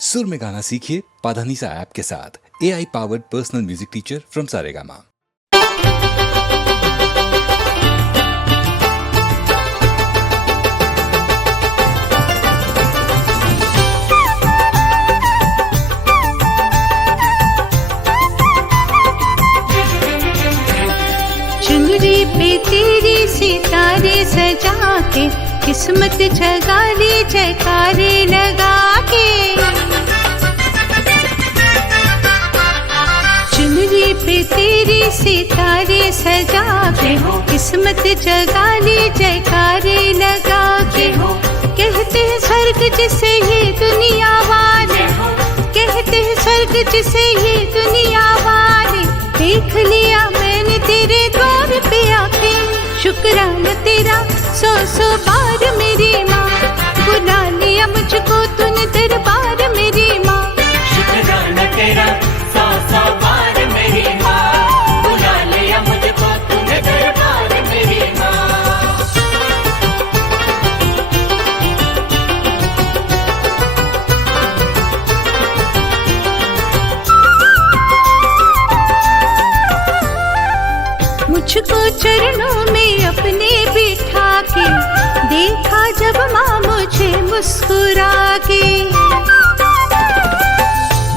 सुर में गाना सीखिए पाधानीसा ऐप के साथ। AI powered personal music teacher from Saregama. चुनरी पे तेरे सितारे सजा के किस्मत जगा ली जयकारे लगा के। चुनरी पे तेरे सितारे सजा के किस्मत जगा ली जयकारे लगा के। कहते हैं स्वर्ग जिसे ये दुनिया वाले, कहते हैं स्वर्ग जिसे ये दुनिया वाले। देख लिया मैंने तेरे द्वार पे आके, शुक्राना तेरा सौ सौ बार मेरी माँ। बुला लिया मुझको तूने दरबार मेरी माँ। शुक्राना तेरा सौ सौ बार मेरी माँ। बुला लिया मुझको तूने दरबार मेरी माँ। मुझको चरणों में अपने बिठा के, देखा जब माँ मुझे मुस्कुरा के।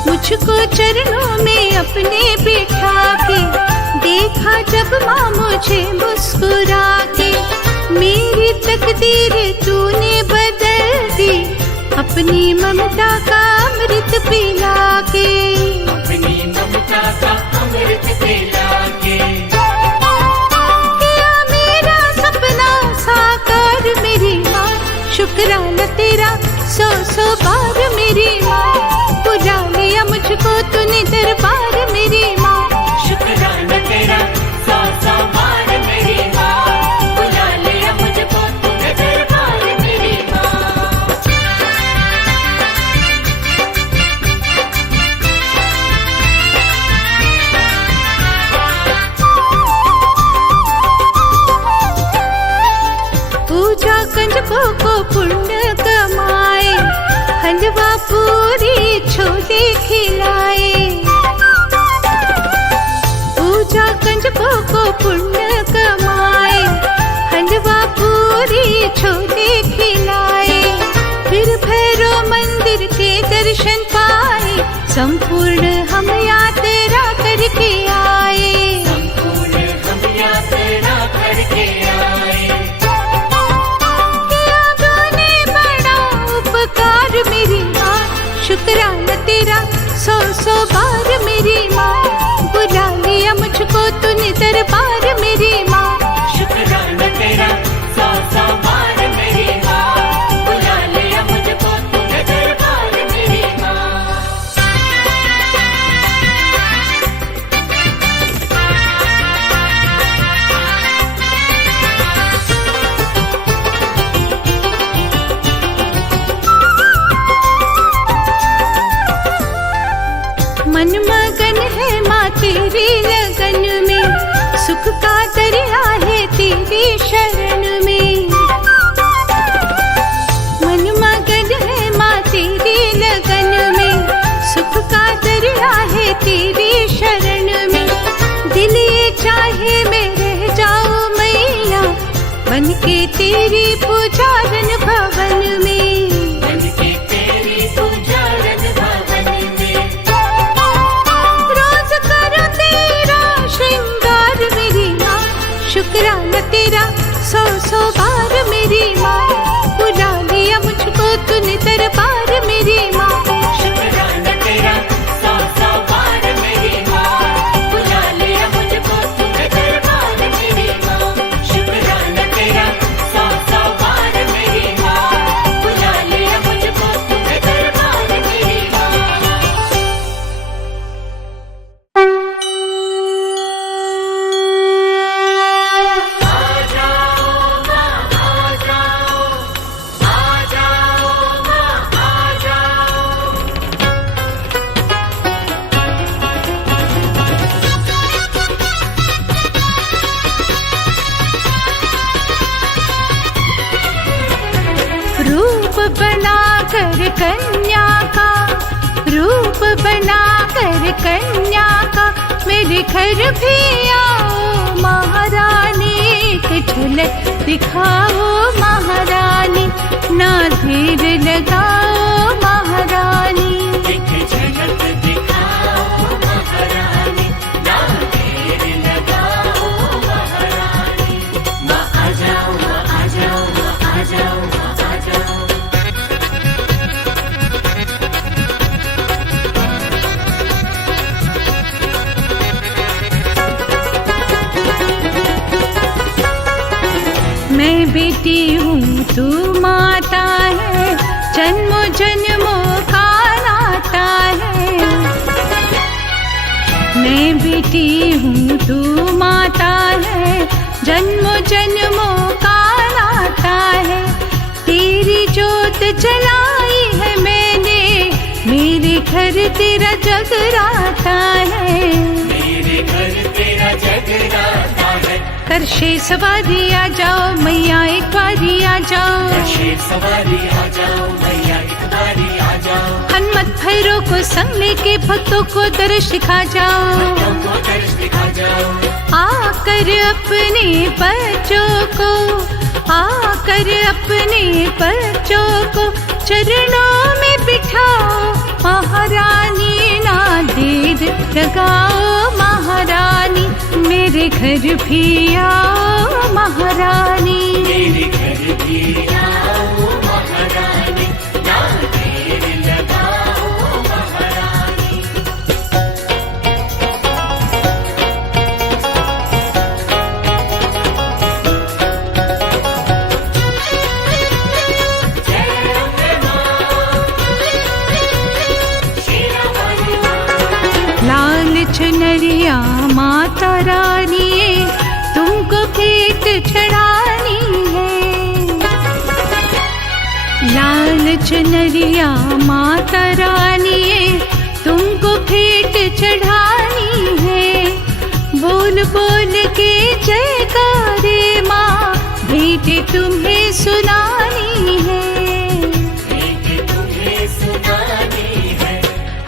मुझको चरणों में अपने बिठा के, देखा जब माँ मुझे मुस्कुरा के। मेरी तकदीर तूने बदल दी, अपनी ममता का अमृत पिला के। अपनी ममता का अमृत पिला के। मेरी माँ शुक्राना तेरा सौ सौ बार मेरी माँ। बुला लिया मुझको तूने दरबार मेरी माँ। शुक्राना तेरा सौ सौ बार मेरी माँ। बुला लिया मुझको तूने दरबार मेरी माँ। पूजा कंजकों को पुण्य कमाए, हलवा पूरी छोले खिलाए। पूजा कंजकों को पुण्य कमाए, हलवा पूरी छोले खिलाए। फिर भैरव मंदिर के दर्शन पाए, संपूर्ण हम यात्रा करके आए। संपूर्ण हम यात्रा करके आए। मेरी माँ शुक्राना तेरा सौ सौ बार मेरी माँ। बुला लिया मुझको तूने दरबार मेरी माँ। शुक्राना तेरा सौ सौ बार मेरी माँ। बुला लिया मुझको तूने दरबार मेरी माँ। मन मगन है माँ तेरी लगन में, सुख का दरिया है तेरी शरण में। मन मगन है माँ तेरी लगन में, सुख का दरिया है तेरी शरण में। दिल ये चाहे मैं रह जाऊं मैया, बन के तेरी पुजारन भवन में। बन के तेरी पुजारन भवन में। रोज करो तेरा श्रृंगार मेरी माँ। शुक्राना तेरा सौ सौ बार मेरी माँ। बुला लिया मुझको तूने दरबार मेरी माँ। शुक्राना तेरा सौ सौ बार मेरी माँ। बुला लिया मुझको तूने दरबार मेरी माँ। शुक्राना तेरा सौ सौ बार मेरी माँ। बुला लिया मुझको तूने दरबार मेरी माँ। आ जाओ माँ आ जाओ, आ जाओ माँ आ जाओ। रूप बना कर कन्या का रूप बना कर कन्या का मेरे घर भी आओ महारानी, एक झलक दिखाओ महारानी, ना देर लगाओ महारानी। एक झलक दिखाओ महारानी, ना देर लगाओ महारानी। माँ आ जाओ, माँ आ जाओ, माँ आ जाओ, माँ आ जाओ। मैं बेटी हूँ तू माता है, जन्मों जन्मों का नाता है। मैं बेटी हूँ तू माता है, जन्मों जन्मों का नाता है। तेरी जोत जलाई है मैंने, मेरे घर तेरा जगराता है। मेरे घर तेरा जगराता है। कर शेर सवारी आ जाओ मैया एक बारी आ जाओ, शेर सवारी आ जाओ मैया एक बारी आ जाओ। हनुमत भैरव को संग लेके भक्तों को दर्श दिखा जाओ, भक्तों को दर्श दिखा जाओ। आकर अपने बच्चों को, आकर अपने बच्चों को चरणों में बिठाओ महारानी, ना देर लगाओ महारानी, मेरे घर भी आओ महारानी। मेरे घर भी आओ महारानी, ना देर लगाओ महारानी। जय अम्बे माँ, शेरा वाली माँ। लाल चुनरिया माता रानी तुमको भेंट चढ़ानी है। लाल चुनरिया माता रानी तुमको भेंट चढ़ानी है। बोल बोल के जयकारे माँ भेंट तुम्हें सुनानी है। भेंट तुम्हें सुनानी है।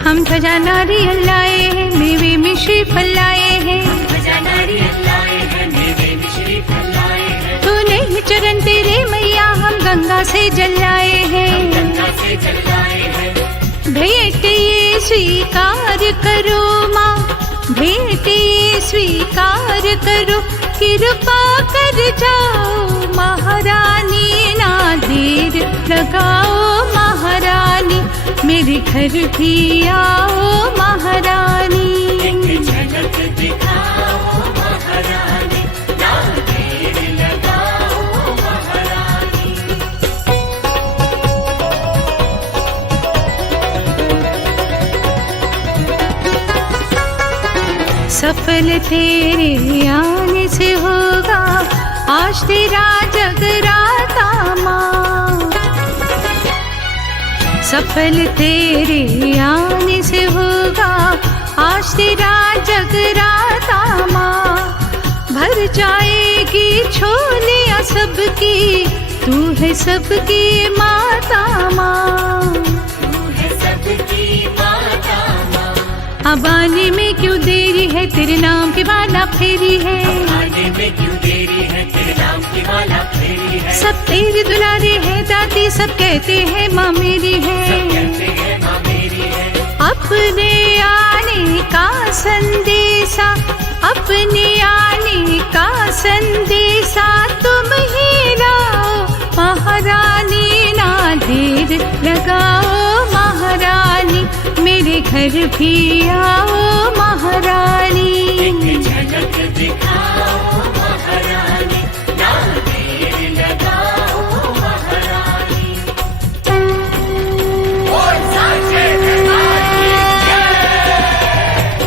हम ध्वजा नारियल लाए हैं, मेवे मिश्री फल लाए हैं। ध्वजा नारियल लाए हैं, मेवे मिश्री फल लाए हैं। तूने ही चरण तेरे मैया हम गंगा से जल लाए हैं। गंगा से जल लाए हैं। भेंट ये स्वीकार करो माँ, भेंट ये स्वीकार करो, कृपा कर जाओ महारानी, ना देर लगाओ महारानी, मेरे घर भी आओ महारानी। एक झलक दिखाओ महारानी, ना देर लगाओ महारानी। सफल तेरे आने से होगा आज तेरा जगराता माँ। सफल तेरे आने से होगा आज तेरा जगराता माँ। भर जाएगी झोलियाँ सबकी, तू है सबकी माता माँ। तू है सबकी माता माँ। अब आने में क्यों देरी है, तेरे नाम की माला फेरी है। आने में क्यों देरी है, तेरे नाम की माला फेरी है। सब तेरी दुलारी है दादी, सब कहते हैं माँ मेरी है। कहते हैं माँ मेरी है। अपने आने का संदेशा, अपने आने का संदेशा तुम ही लाओ महारानी, ना देर लगाओ महारानी, मेरे घर भी आओ महारानी। एक झलक दिखाओ महारानी, ना देर लगाओ महारानी। बोल साचे दरबार की जय।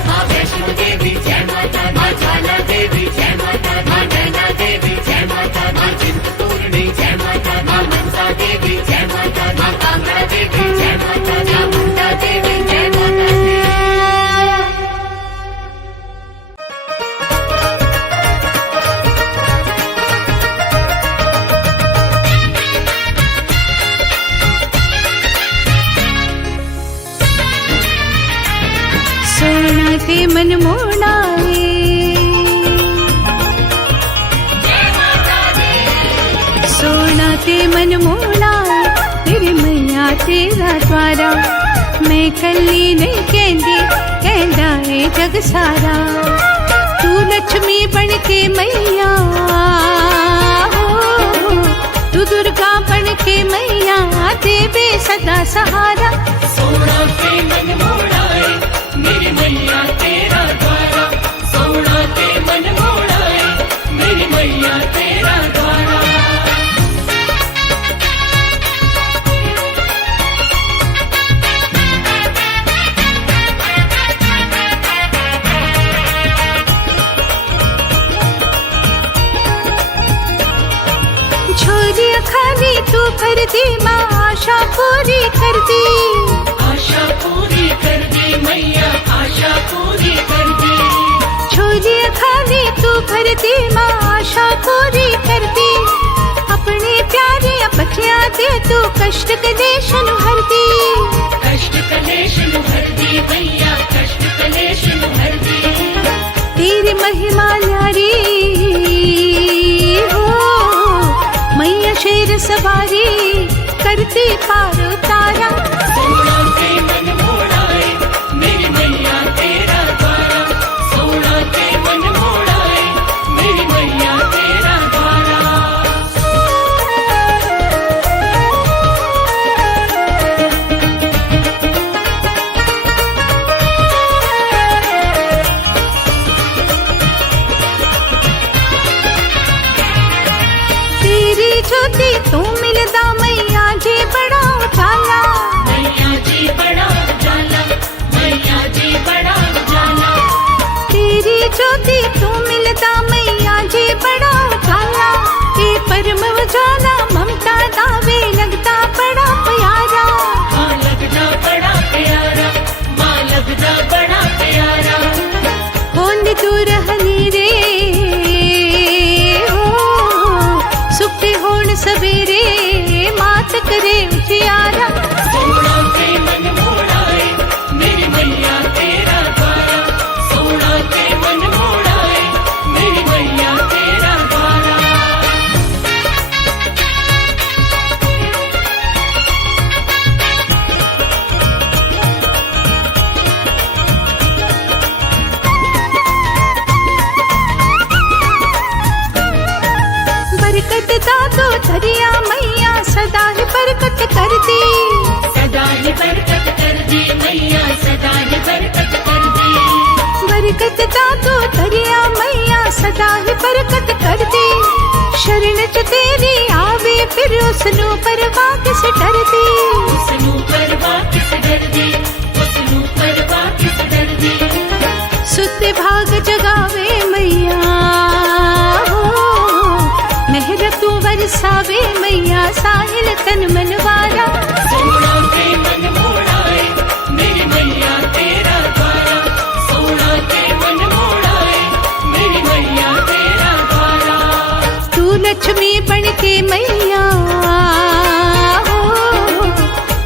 माँ वैष्णो देवी जय माता, माँ ज्वाला देवी जय माता, माँ नैना देवी जय माता, माँ चिंतपूर्णी जय माता, माँ मनसा देवी जय माता, माँ कामरा देवी जय माता, माँ मुंडा देवी जय माता दी। ते मन मोड़ाए, सोना ते मन मोड़ाए, तेरी मैया तेरा द्वारा, मैं कली नहीं कहंदी, कहंदा है जग सारा। तू लक्ष्मी बन के मैया, तू दुर्गा बन के मैया, देवे सदा सहारा। सोना ते मन मोड़ाए, मेरी मैया तेरा द्वारा, सोना ते मन मोड़ाए, मेरी मैया तेरा द्वारा। झोलियां खाली तू भर दी माँ, आशा पूरी कर दी, आशा पूरी कर दी मैया, आशा पूरी कर दी। झोलियां खाली तू भर दी माँ, आशा पूरी कर दी, अपने प्यारे बच्चियां दे तू कष्ट कलेश नु हर दी, कष्ट कलेश नु हर दी मैया, कष्ट कलेश नु हर दी। तेरी महिमा न्यारी हो मैया, शेर सवारी करती पार उतारा। सोना ते मन मोड़ाए, मेरी मैया तेरा द्वारा, सोना ते मन मोड़ाए, मेरी मैया तेरा द्वारा। तेरी ज्योति तू मिलदा मैया जी बड़ा उजाला, मैया जी बड़ा उजाला, मैया जी बड़ा उजाला। तेरी ज्योति तू मिलदा मैया जी बड़ा उजाला, ते परम उजाला ममता दावे लगदा बड़ा प्यारा। माँ लगदा बड़ा प्यारा, माँ लगदा बड़ा प्यारा। होंद दूर हनीरे हो, सुखते होण सवेरे, मात करे उजियारा। सोना ते मन मोड़ाए, मेरी मैया तेरा द्वारा, सोना ते मन मोड़ाए, मेरी मैया तेरा द्वारा। बरकत दादो धरिया मैया, सदा ही बरकत कर दी, सदा ही बरकत कर दी मैया, सदा ही बरकत कर दी। बरकत दादो धरिया मैया, सदा ही बरकत कर दी, शरण च तेरी आवे फिर उसनु परवाह किस डर दी। उसनु परवाह किस डर दी, उसनु परवाह किस डर दी। सुत भाग जगावे मैया हो, मेहर तू बरसावे मैया, साहिल तन मनवारा। सोना ते मन मोड़ाए, मेरी मैया तेरा द्वारा, सोना ते मन मोड़ाए, मेरी मैया तेरा द्वारा। तू लक्ष्मी बन के मैया हो,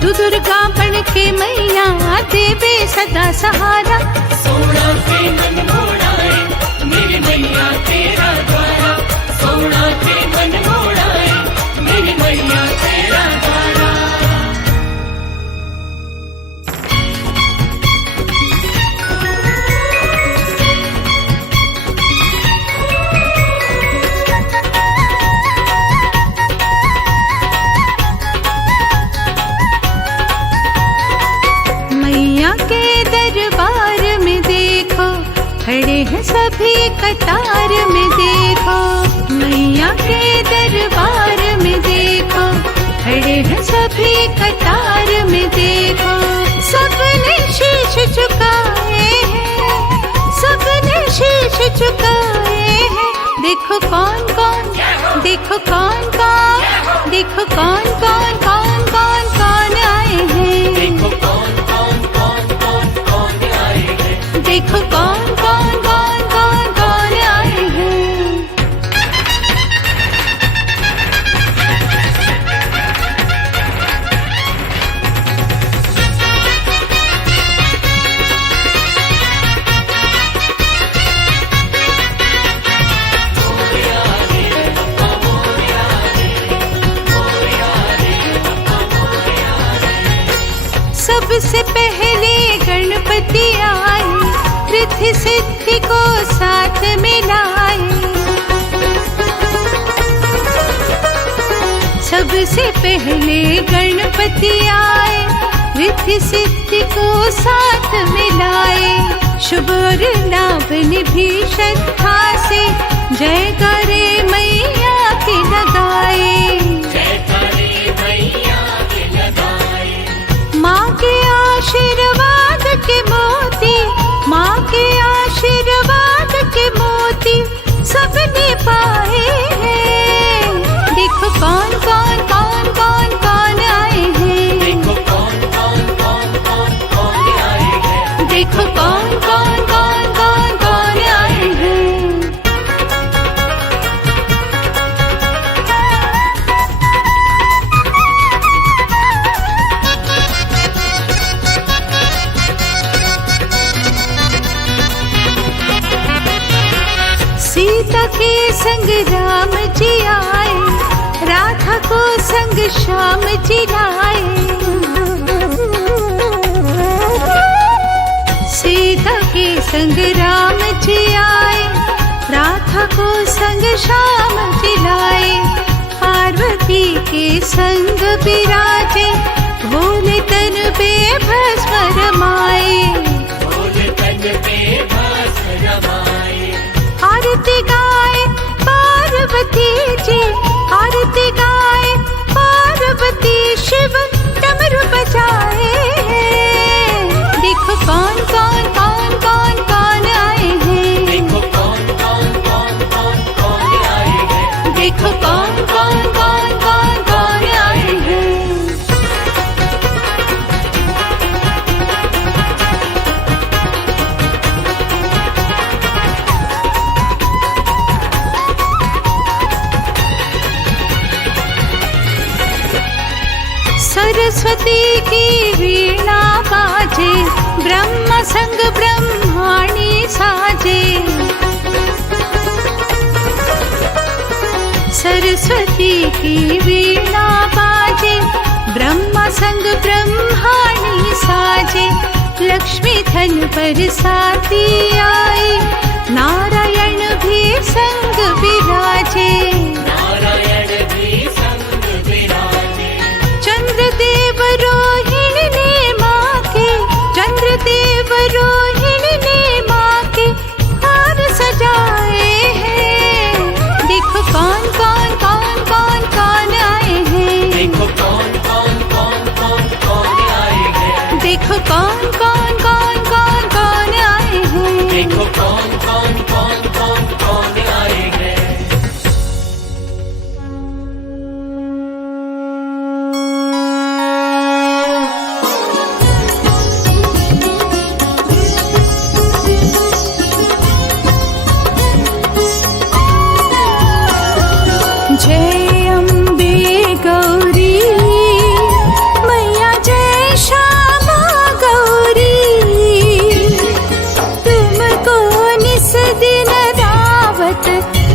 तू दुर्गा बन के मैया, देवे सदा सहारा। सोना ते मन मोड़ाए, मेरी मैया तेरा द्वारा, सोना ते मन मोड़ाए, मेरी मैया तेरा द्वारा। मैया के दरबार में देखो, खड़े हैं सभी कतार में देखो, मैया के दरबार में देखो, खड़े हैं सभी कतार में देखो। सबने शीश झुकाए हैं, सबने शीश झुकाए हैं, देखो कौन कौन, देखो कौन कौन, देखो कौन कौन कौन कौन कौन आए हैं, देखो कौन कौन कौन कौन कौन आए हैं, देखो कौन कौन कौन कौन कौन आए हैं। सबसे पहले गणपति आए, रिद्धि सिद्धि को साथ मिलाए। सबसे पहले गणपति आए, रिद्धि सिद्धि को साथ मिलाए। शुभ और लाभ निभि श्रद्धा से जयकारे मैया के लगाए। जयकारे मैया के लगाए। माँ के आशीर्वाद के मोती, माँ के आशीर्वाद के मोती सबने पाए हैं। देखो कौन कौन कौन कौन कौन आए हैं। देखो कौन कौन कौन कौन कौन आए हैं। देखो कौन कौन कौन कौन कौन आए हैं। सीता के संग राम जी आए, राधा को संग श्याम जी लाए। सीता के संग राम जी आए, राधा को संग श्याम जी लाए। पार्वती के संग विराजे, भोले तन पे भस्म रमाए। भोले तन पे भस्म रमाए। आरती गाए पार्वती जी, आरती गाए पार्वती, शिव डमरू बजाए। देखो कौन कौन कौन कौन कौन आए हैं। देखो कौन कौन कौन कौन कौन आए हैं। देखो कौन कौन कौन कौन कौन आए हैं। सरस्वती की वीणा बाजे, ब्रह्म संग ब्रह्माणी साजे। सरस्वती की वीणा बाजे, ब्रह्म संग ब्रह्माणी साजे। लक्ष्मी धन बरसाती आई, नारायण भी संग विराजे। नारायण भी संग विराजे। चंद्रदेव रोहिणी ने माँ के, चंद्रदेव रोहिणी ने माँ के हार सजाए हैं। देखो कौन कौन कौन कौन कौन आए हैं। देखो कौन कौन कौन कौन कौन आए हैं। देखो कौन कौन कौन कौन कौन आए हैं। देखो कौन कौन कौन कौन कौन आए हैं। जय अम्बे गौरी मैया, जय श्यामा गौरी। तुमको निस दिन रावत,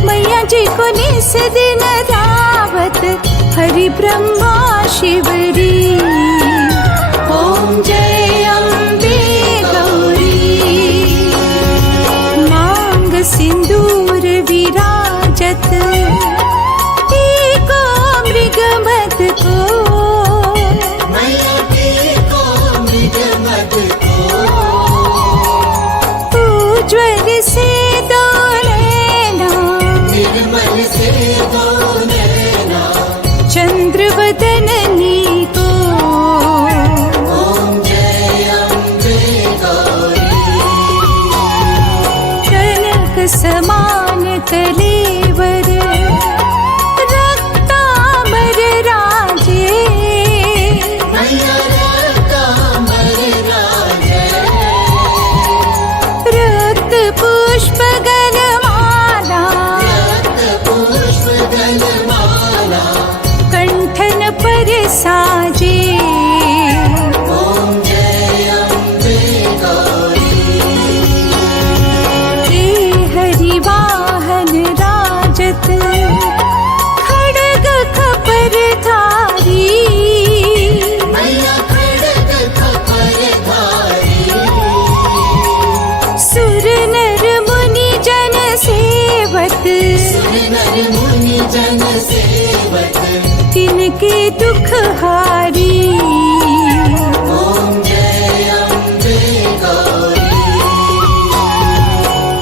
मैया जी को निस दिन रावत, हरि ब्रह्मा शिवरी। ओम जय अम्बे गौरी। मांग सिंदूर विराजत, मृग मद को मैया के को मृग मद को। उज्ज्वल से दो नैना, निर्मल से दो नैना। चंद्र बदननी को। ओम जय अम्बे गौरी। कनक समान कलेवर, रक्तांबर राजे। मैया रक्तांबर राजे। रक्त पुष्प गलमाला, रक्त पुष्प गलमाला। कंठन पर साजे। ओम जय अम्बे गौरी। हरि वाहन के दुख हारी। ॐ जय अम्बे गौरी।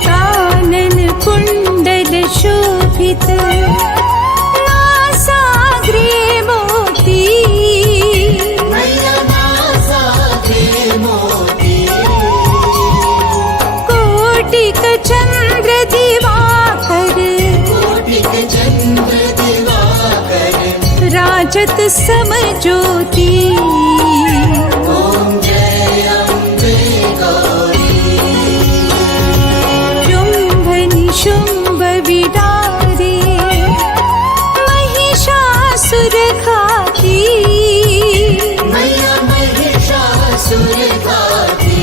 कानन कुण्डल शोभित नासाग्रे मोती। मैया नासाग्रे मोती। कोटिक चन्द्र दिवाकर। कोटिक चन्द्र दिवाकर। राजत सम ज्योति। ॐ जय अम्बे गौरी। शुम्भ निशुम्भ विदारे महिषासुर घाती। मैया महिषासुर घाती।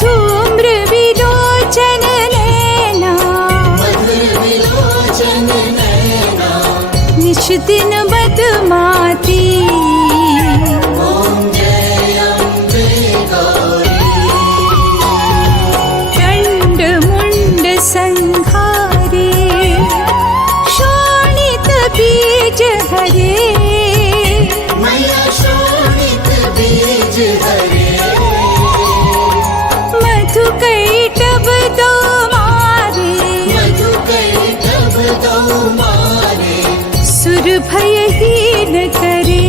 धूम्र विलोचन नैना। मधुर विलोचन नैना। निश दिन मदमाती। ॐ जय अम्बे गौरी। चण्ड मुण्ड संहारे शोणित बीज हरे। मैया शोणित बीज हरे। मधु कैटभ दो मारे। मधु कैटभ दो मारे। सुर भयहीन करे।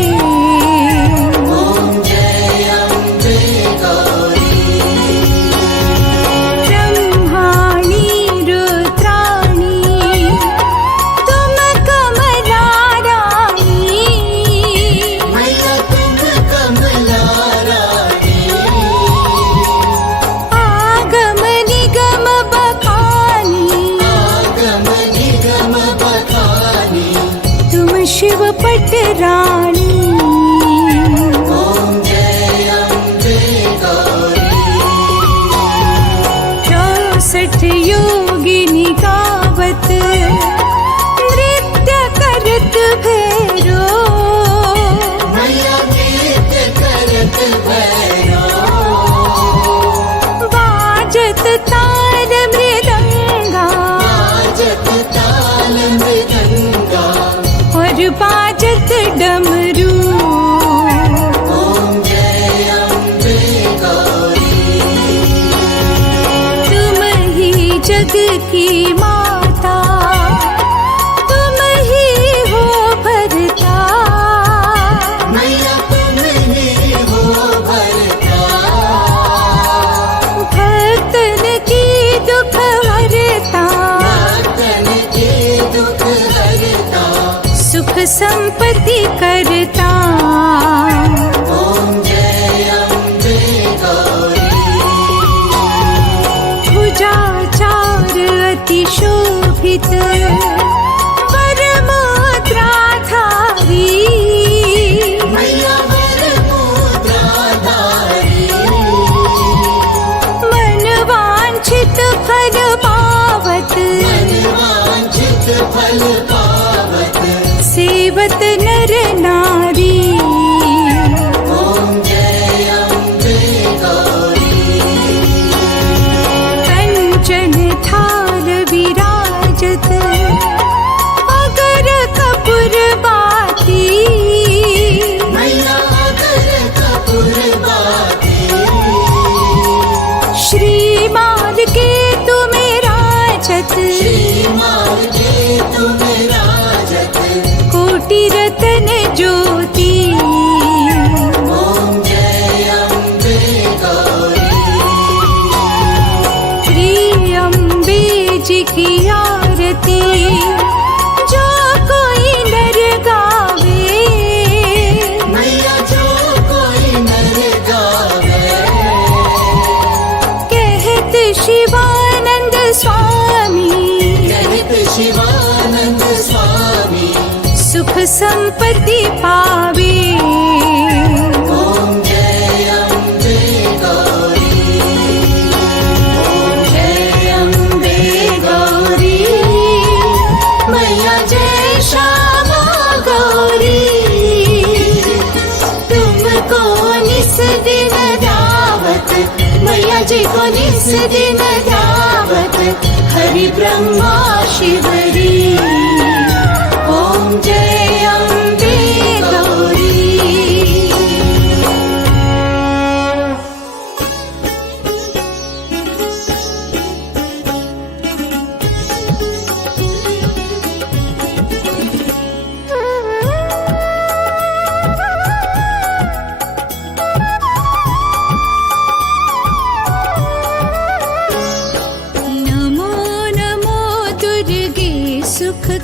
ॐ जय अम्बे गौरी। ब्रह्माणि रुद्राणि तुम कमला रानी। मैया तुम कमला रानी। आगम निगम बखानी। आगम निगम बखानी। तुम शिव पट रानी। ॐ जय अम्बे गौरी। 64 योगिनी गावत नृत्य करत भैरो। मैया नृत्य करत भैरो। बाजत ताल मृदंगा। बाजत ताल मृदंगा। और बाजत डमरू। ॐ जय अम्बे गौरी। तुम ही जग की माता। तुम ही हो भरता। मैया तुम ही हो भरता। भक्तन की दुख हरता। भक्तन के दुख हरता। सुख संपत्ति करता। ॐ जय अम्बे गौरी। भुजाचार अति शोभित वरमुद्राधारी। मैया वरमुद्राधारी। मन वांछित फल पावत। मनवांछित फल पावत। सेवत नर नारी। ॐ जय अम्बे गौरी। कंचन थाल विराजत अगर कपूर बाती। मैया अगर कपूर बाती। श्रीमाल के तुम्हें राजत। श्रीमाल के तुम राजत। कोटि रतन ज्योति। ॐ जय अम्बे गौरी। श्री अम्बे जी की आरती जो कोई नर गावे। मैया जो कोई नर गावे। कहत शिवानंद स्वामी। कहत शिवानंद स्वामी। सुख संपत्ति पावे। ॐ जय अम्बे गौरी। ॐ जय अम्बे गौरी। मैया जय श्यामा गौरी। तुमको निस दिन दावत। मैया जी को निस दिन दावत। हरि ब्रह्मा शिवरी। ॐ जय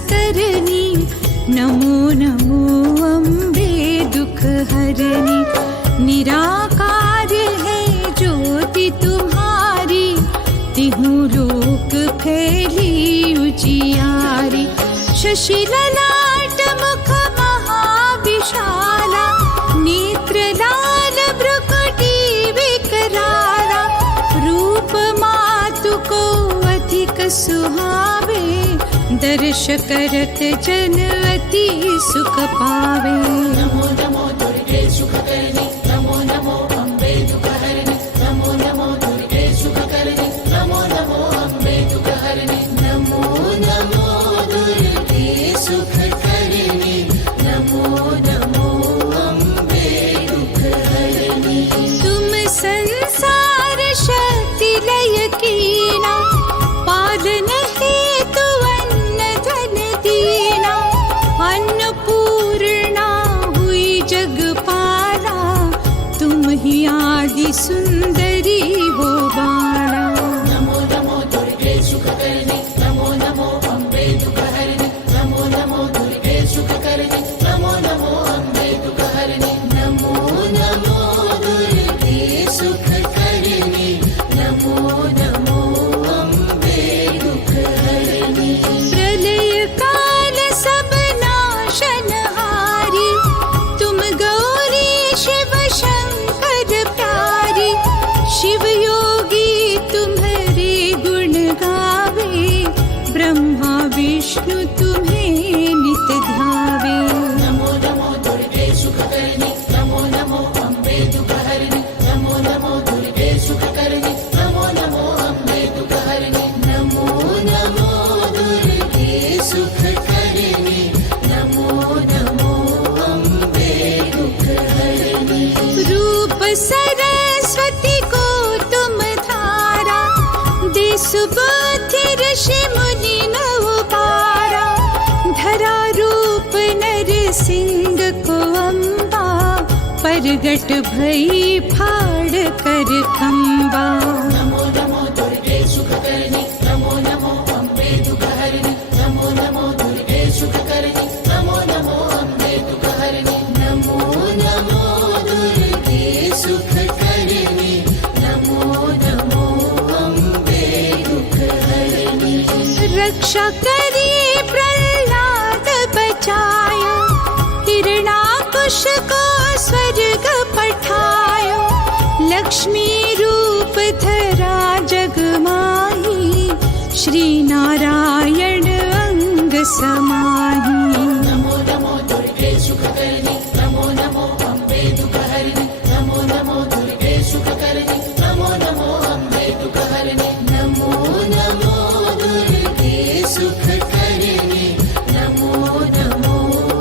करनी, नमो नमो अम्बे दुख हरनी। निराकार है ज्योति तुम्हारी, तिहु लोक फैली उजियारी। शशि ललाट मुख महाविशाला, नेत्र लाल भ्रुकुटी विकराला। रूप मातु को अधिक सुहावे, दर्श करत जन अति सुख पावे। नमो नमो दुर्गे सुख करनी, नमो नमो अम्बे दुख हरनी। नमो नमो दुर्गे सुख करनी, नमो नमो अम्बे दुख हरनी। नमो नमो दुर्गे सुख करनी, नमो नमो अम्बे दुख हरनी। तुम संसार शक्ति लय कीना, पालन हेतु अन्न धन दीना। अन्नपूर्णा हुई जगपाला, तुम ही आदि सुंदरी हो बाला। नमो नमो दुर्गे सुख करनी, नमो नमो अम्बे दुख हरनी। नमो नमो दुर्गे सुख करनी, नमो नमो अम्बे दुख हरनी। नमो नमो दुर्गे सुख करनी, नमो नमो अम्बे दुख हरनी। प्रलय काल सब नाशनहारी, तुम गौरी शिव शंकर प्यारी। शिव योगी तुम्हारे गुण गावे, ब्रह्मा विष्णु तुम्हें नित ध्यावे। नमो नमो दुर्गे सुख करनी, नमो नमो अम्बे दुख हरनी। नमो नमो दुर्गे सुख करनी, नमो नमो अम्बे दुख हरनी। नमो नमो दुर्गे सुख करनी, नमो नमो अम्बे दुख हरनी। रूप सरस्वती को तुम धारा, दे सुबुद्धि ऋषि मुनि नव पारा। धरा रूप नर सिंह को अम्बा, परगट भई फाड़ कर खम्बा। नमो नमो दुर्गे सुख करनी, नमो नमो अम्बे दुख हरनी। नमो नमो दुर्गे सुख करनी, नमो नमो अम्बे दुख हरनी। नमो नमो दुर्गे सुख करनी, नमो नमो अम्बे दुख हरनी। रक्षा करी प्रहलाद बचायो, हिरणाकुश को स्वर्ग पठायो। लक्ष्मी रूप धरा जग माही, श्री नारायण अंग समाही। नमो नमो दुर्गे सुख करनी, नमो नमो अम्बे दुख हरनी। नमो नमो दुर्गे सुख करनी, नमो नमो अम्बे दुख हरनी। नमो नमो दुर्गे सुख करनी, नमो नमो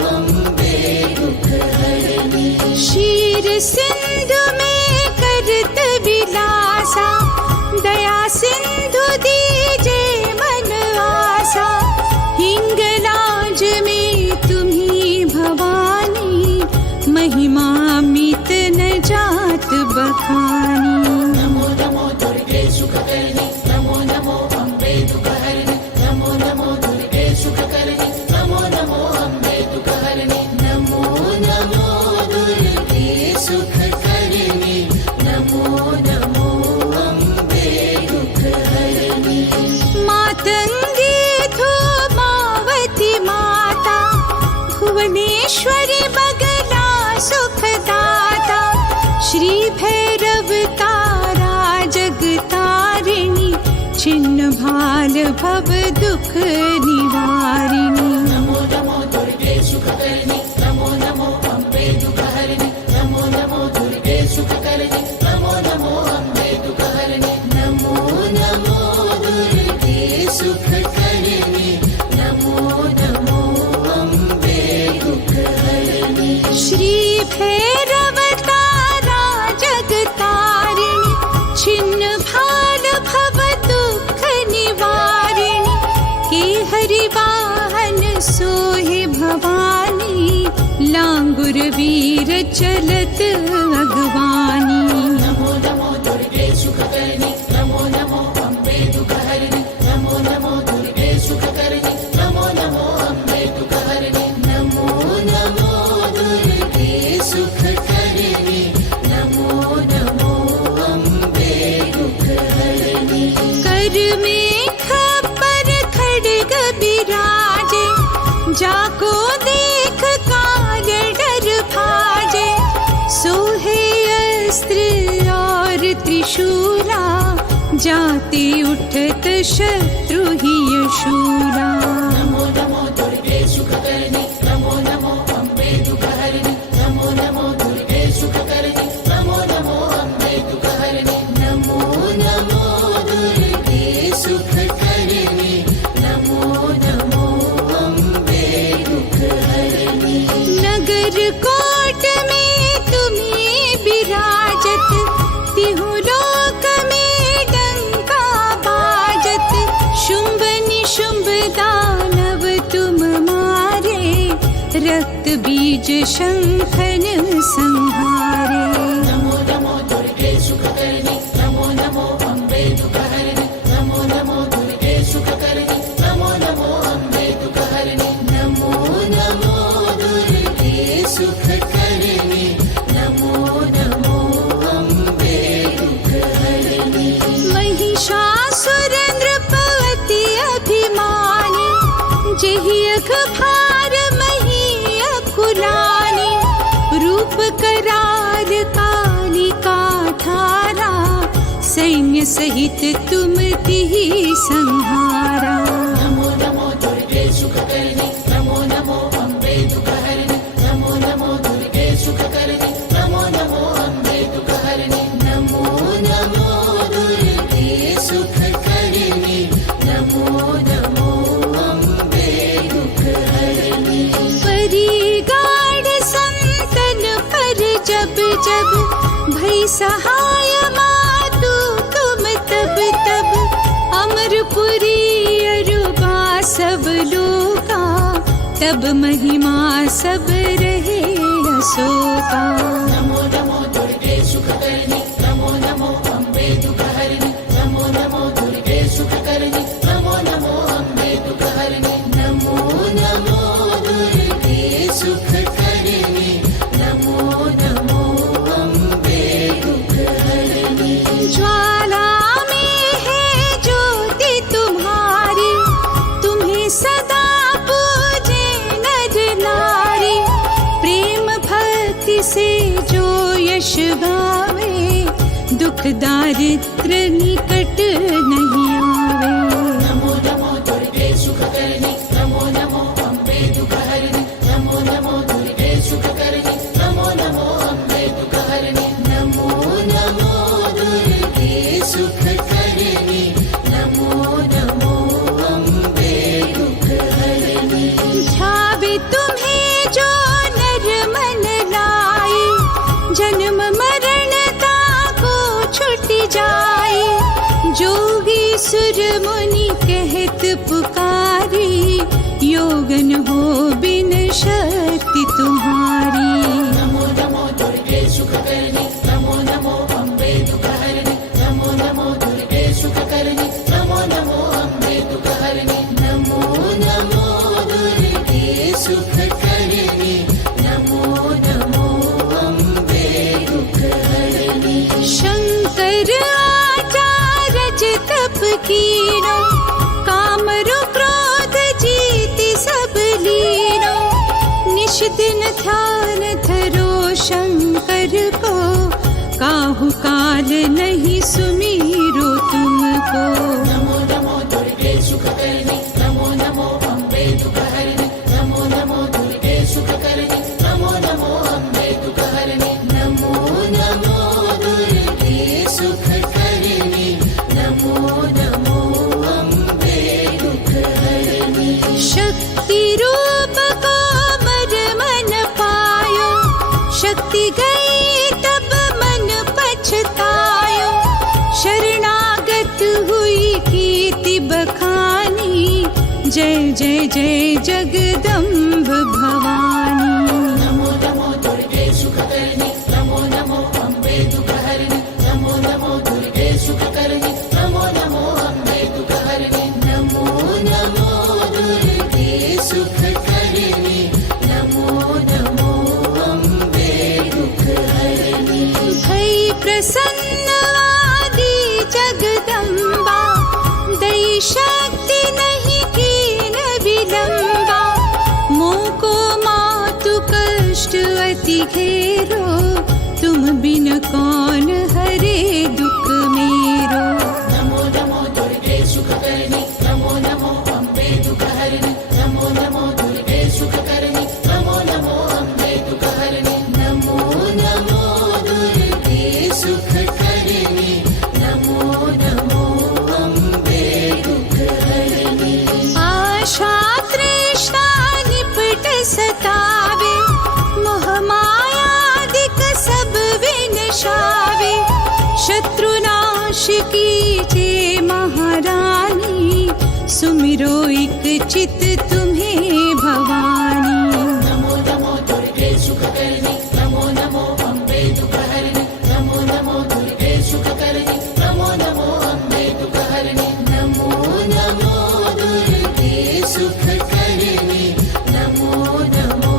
अम्बे दुख हरनी। क्षीर सिंधु में करत विलासा, दया सिंधु दीजे मन आसा। हिंगलाज में तुम्ही भवानी, महिमा मित न जात बखानी। नमो नमो दुर्गे सुख करनी, नमो नमो अम्बे दुख हरनी। नमो नमो दुर्गे सुख करनी, नमो नमो अम्बे दुख हरनी। नमो नमो दुर्गे सुख करनी, नमो नमो अम्बे दुख हरनी। मातंगी धूमावती माता, भुवनेश्वरी बगला सुखदाता। श्री भैरव तारा जगतारिणी, छिन्न भाल भव दुख निवारिणी। नमो नमो दुर्गे सुख करनी, नमो नमो अम्बे दुख हरनी। नमो नमो दुर्गे सुख करनी, नमो नमो अम्बे दुख हरनी। नमो नमो दुर्गे सुख करनी, नमो नमो अम्बे दुख हरनी। श्री भैरव तारा जगतारिणी, छिन्न भाल भव दुख निवारिणी। के हरि वाहन सोहे भवानी, लांगुर वीर चलत अगवानी। नमो नमो दुर्गे सुख करनी, नमो नमो अम्बे दुख हरनी। नमो नमो दुर्गे सुख करनी, नमो नमो में खपर खड्ग बिराजे, जाको देख काल डर भाजे। सोहे अस्त्र और त्रिशूला, जाते उठत शत्रु ही शूरा। नमो नमो दुर्गे सुखकर्णी, नमो नमो अम्बे दुःखहरिणि, नमो नमो दुर्गे सुखकर्णी, नमो नमो अम्बे दुःखहरिणि। नमो नमो दुर्गे सुखकर्णी, नमो नमो अम्बे दुःखहरिणि। नगर कोट में तुम्हें विराजत, तिहु लोक में डंका बाजत। शुंभ निशुंभ दानव तुम मारे, रक्त बीज शंखन संहारे। नमो नमो दुर्गे सुखकर्णी, नमो नमो अम्बे दुःखहरिणि, नमो नमो दुर्गे सुखकर्णी, नमो नमो अम्बे दुःखहरिणि। नमो नमो दुर्गे सुखकर्णी, नमो नमो अम्बे दुःखहरिणि। महिषासुर नृपति अभिमानी, जेहि अघ भार मही अकुलानी। रूप कराल कालिका ठारा, सैन्य सहित तुम तिहि संहारा। नमो नमो दुर्गे सुखकर्णी, नमो नमो अम्बे दुःखहरिणि, नमो नमो दुर्गे सुखकर्णी, नमो नमो अम्बे दुःखहरिणि। नमो नमो दुर्गे सुखकर्णी, नमो नमो अम्बे दुःखहरिणि। परिगाढ़ संतन पर जब जब, भई सहाय मातु तुम तब तब। अमरपुरी अरुबा सब लोका, तब महिमा सब रहे अशोका। नमो नमो दुर्गे सुखकर्णी, नमो नमो अम्बे दुःखहरिणि, नमो नमो दुर्गे सुखकर्णी, नमो नमो अम्बे दुःखहरिणि। नमो नमो दुर्गे सुखकर्णी, नमो नमो अम्बे दुःखहरिणि। ज्वाला में है ज्योति तुम्हारी, तुम्हें सदा पूजे नर नारी। प्रेम भक्ति से जो यश गावे, दुख दारिद्र निकट नहीं आवे। नमो नमो दुर्गे सुखकर्णी, नमो नमो अम्बे दुःखहरिणि, नमो नमो दुर्गे सुखकर्णी, नमो नमो अम्बे दुःखहरिणि। नमो नमो दुर्गे सुखकर्णी, नमो नमो अम्बे दुःखहरिणि। ध्यावे तुम्हें जो नर मन लाए, जन्म मरण ताको छुट जाए। जोगी सुर मुनि कहत पुकारी, योगन हो बिन शक्ति तुम्हारी। नमो नमो दुर्गे सुखकर्णी, नमो नमो अम्बे दुःखहरिणि, नमो नमो दुर्गे सुखकर्णी, नमो नमो अम्बे दुःखहरिणि। नमो नमो दुर्गे सुखकर्णी, नमो नमो अम्बे दुःखहरिणि। शंकर आचार्य तप कीनो, कामरु क्रोध जीति सब लीनो। निश दिन ध्यान धरो शंकर को, काहू काल नहीं सुमीरो तुमको। नमो नमो दुर्गे सुखकर्णी, नमो नमो अम्बे दुःखहरिणि, नमो नमो दुर्गे सुखकर्णी, नमो नमो अम्बे दुःखहरिणि। नमो नमो दुर्गे सुखकर्णी, नमो नमो अम्बे दुःखहरिणि। शक्ति रूप को मर मन पायो, शक्ति गई तब मन पछतायो। शरणागत हुई कीर्ति बखानी, जय जय जय जगदम्ब भवानी। नमो नमो दुर्गे सुखकर्णी, नमो नमो अम्बे दुःखहरिणि, नमो नमो दुर्गे सुखकर्णी, नमो नमो अम्बे दुःखहरिणि। नमो नमो दुर्गे सुखकर्णी, नमो नमो अम्बे दुःखहरिणि। भई प्रसन्न आदि जगदम्बा, घेरो, तुम बिन कौन हरे दुख मेरो। नमो नमो दुर्गे सुखकर्णी, नमो नमो अम्बे दुःखहरिणि, नमो नमो दुर्गे सुखकर्णी, नमो नमो अम्बे दुःखहरिणि, नमो नमो दुर्गे सुखकर्णी, नमो नमो अम्बे दुःखहरिणि। आशा तृष्णा निपट सतावे, मोह मायादिक सब विनशावे। शत्रुनाश कीजे महारानी, सुमिरो एक चित तुम्हें भवानी। नमो नमो दुर्गे सुखकर्णी, नमो नमो अम्बे दुःखहरिणि, नमो नमो दुर्गे सुखकर्णी, नमो नमो अम्बे दुःखहरिणि, नमो नमो दुर्गे सुखकर्णी, नमो नमो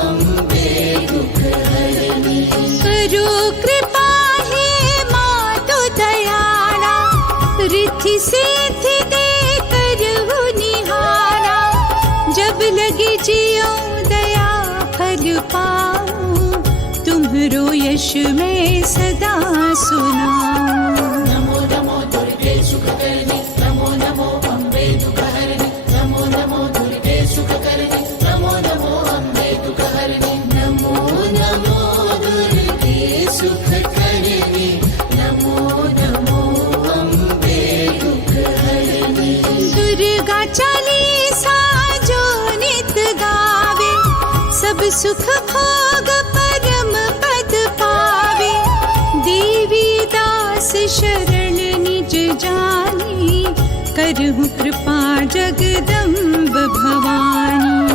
अम्बे दुःखहरिणि। करो कृपा हे मातु दयाला, रिद्धि सिद्धि दे करहु निहारा। जब लगे जियो दया फल पाऊं, तुम्हरो यश मैं सदा सुनाऊं। नमो नमो दुर्गे सुखकर्णी, नमो नमो अम्बे दुःखहरिणि, नमो नमो दुर्गे सुखकर्णी, नमो नमो अम्बे दुःखहरिणि, नमो नमो दुर्गे सुखकर्णी, नमो नमो अम्बे दुःखहरिणि। दुर्गा चालीसा जो नित गावे, सब सुख भोग परम पद पावे। देवी दास शरण निज जानी, करहु कृपा जगदम्ब भवानी।